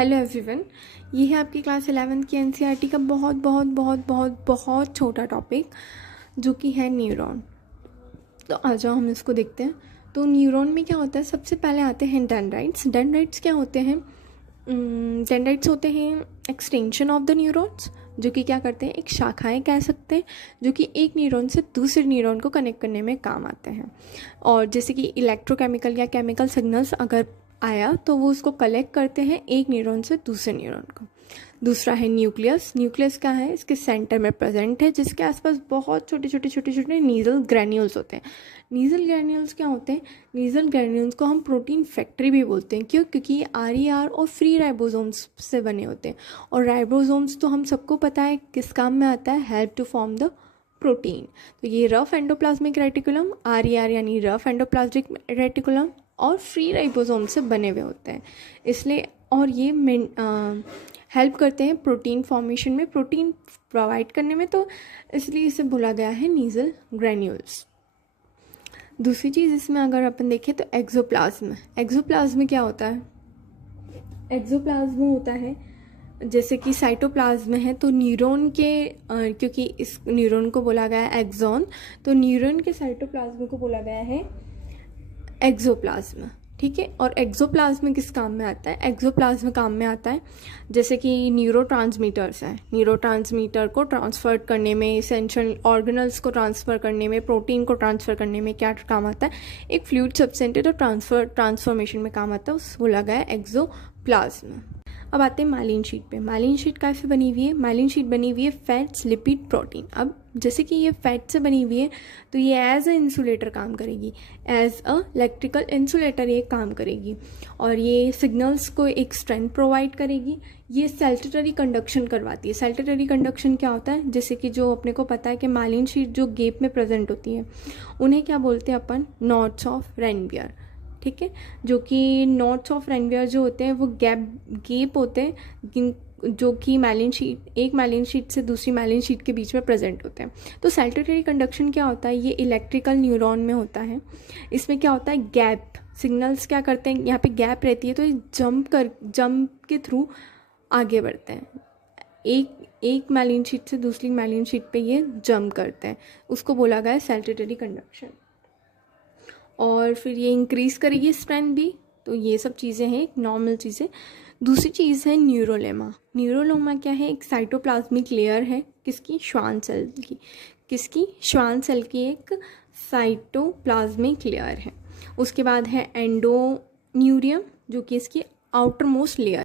Hello everyone, ये है आपकी क्लास 11 की एनसीईआरटी का बहुत बहुत बहुत बहुत बहुत छोटा टॉपिक जो कि है न्यूरॉन। तो आ जाओ हम इसको देखते हैं। तो न्यूरॉन में क्या होता है, सबसे पहले आते हैं डेंड्राइट्स। डेंड्राइट्स क्या होते हैं? डेंड्राइट्स होते हैं एक्सटेंशन ऑफ द न्यूरॉन्स, जो कि क्या करते हैं, एक शाखाएं कह सकते हैं, जो कि एक न्यूरॉन से दूसरे न्यूरॉन को कनेक्ट करने में काम आते हैं। और जैसे कि इलेक्ट्रोकेमिकल या केमिकल सिग्नल्स अगर आया तो वो उसको कलेक्ट करते हैं एक न्यूरॉन से दूसरे न्यूरॉन को। दूसरा है न्यूक्लियस। न्यूक्लियस क्या है, इसके सेंटर में प्रेजेंट है, जिसके आसपास बहुत छोटे छोटे छोटे छोटे नीजल ग्रैन्यूल्स होते हैं। नीजल ग्रैन्यूल्स क्या होते हैं? नीजल ग्रैन्यूल्स को हम प्रोटीन फैक्ट्री भी बोलते हैं। क्यों? क्योंकि ये आर और फ्री राइबोसोम्स से बने होते हैं। और राइबोसोम्स तो हम सबको पता है किस काम में आता है, help to form the protein. तो ये रफ एंडोप्लाज्मिक रेटिकुलम, आर यानी रफ एंडोप्लाज्मिक रेटिकुलम, और फ्री राइबोसोम से बने हुए होते हैं। इसलिए और ये हेल्प करते हैं प्रोटीन फॉर्मेशन में, प्रोटीन प्रोवाइड करने में, तो इसलिए इसे बोला गया है नीजल ग्रैन्यूल्स। दूसरी चीज़ इसमें अगर अपन देखें तो एक्सोप्लाज्म। एक्सोप्लाज्म क्या होता है? एक्सोप्लाज्म होता है जैसे कि साइटोप्लाज्म है तो न्यूरॉन के क्योंकि इस न्यूरॉन को बोला गया है एक्सॉन, तो न्यूरॉन के साइटोप्लाज्म को बोला गया है एक्सोप्लाज्म। ठीक है। और एक्सोप्लाज्म किस काम में आता है? एक्सोप्लाज्म काम में आता है जैसे कि न्यूरोट्रांसमीटर्स हैं, न्यूरोट्रांसमीटर को ट्रांसफ़र करने में, एसेंशियल ऑर्गेनल्स को ट्रांसफ़र करने में, प्रोटीन को ट्रांसफ़र करने में क्या काम आता है? एक फ्लूइड सब्सटेंस और ट्रांसफॉर्मेशन में काम आता है, उसको बोला गया है एक्सोप्लाज्म। अब आते हैं माइलिन शीट पे। माइलिन शीट कैसे बनी हुई है? माइलिन शीट बनी हुई है फैट्स, लिपिड, प्रोटीन। अब जैसे कि ये फैट से बनी हुई है तो ये एज अ इंसुलेटर काम करेगी, एज अ इलेक्ट्रिकल इंसुलेटर ये काम करेगी, और ये सिग्नल्स को एक स्ट्रेंथ प्रोवाइड करेगी। ये सेल्टेटरी कंडक्शन करवाती है। सेल्टेटरी कंडक्शन क्या होता है? जैसे कि जो अपने को पता है कि माइलिन शीट जो गेप में प्रेजेंट होती है उन्हें क्या बोलते हैं अपन? Knots of रेनबियर। ठीक है। जो कि नॉट्स ऑफ रेनबियर जो होते हैं वो गेप होते हैं जो कि माइलिन शीट, एक माइलिन शीट से दूसरी माइलिन शीट के बीच में प्रेजेंट होते हैं। तो सेल्टेटरी कंडक्शन क्या होता है? ये इलेक्ट्रिकल न्यूरॉन में होता है। इसमें क्या होता है? गैप सिग्नल्स क्या करते हैं, यहाँ पे गैप रहती है तो ये जंप के थ्रू आगे बढ़ते हैं। एक माइलिन शीट से दूसरी माइलिन शीट पे ये जंप करते हैं, उसको बोला गया है सेल्टेटरी कंडक्शन। और फिर ये इंक्रीज़ करेगी स्ट्रेंथ भी। तो ये सब चीज़ें हैं, एक नॉर्मल चीज़ें। दूसरी चीज़ है न्यूरोलेमा। न्यूरोलेमा क्या है? एक साइटोप्लाज्मिक लेयर है किसकी? श्वान सेल की। किसकी? श्वान सेल की एक साइटोप्लाज्मिक लेयर है। उसके बाद है एंडोन्यूरियम, जो कि इसकी आउटर मोस्ट लेयर